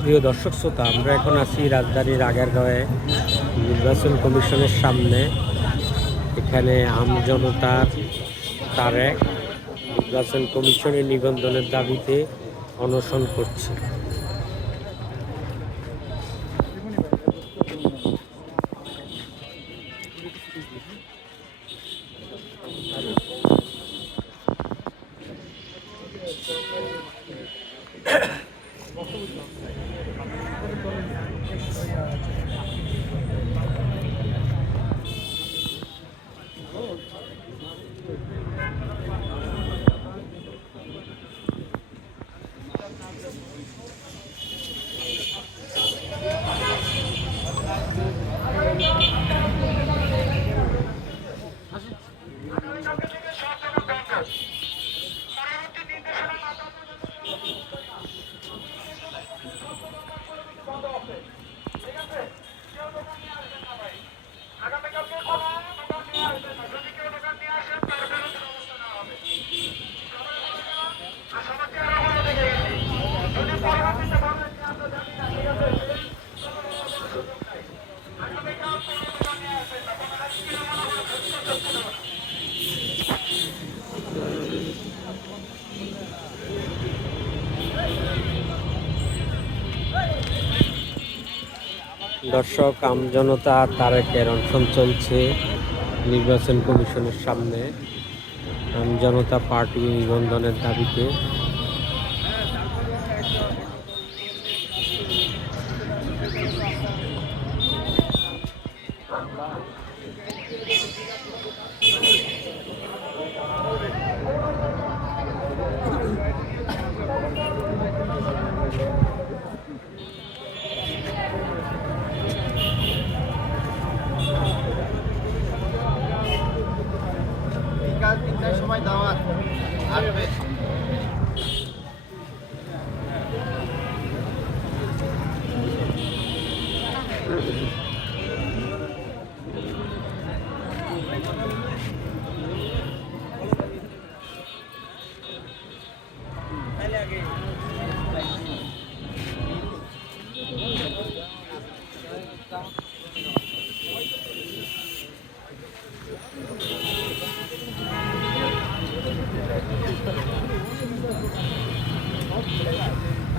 প্রিয় দর্শক শ্রোতা, আমরা এখন আছি রাজধানীর আগারগাঁওয়ে নির্বাচন কমিশনের সামনে। এখানে আমজনতার তারেক নির্বাচন কমিশনের নিবন্ধনের দাবিতে অনশন করছে। দর্শক আমজনতা তারেকের অনশন চলছে নির্বাচন কমিশনের সামনে। আমজনতা পার্টি নিবন্ধনের দাবিতে সময় দাওয়াত আসবে।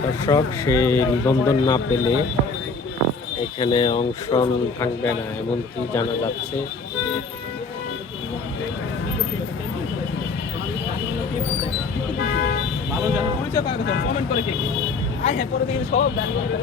দর্শক সে নিবন্ধন না পেলে এখানে অংশ থাকবে না এমনকি জানা যাচ্ছে। হ্যাঁ পরে দেখি সব করে?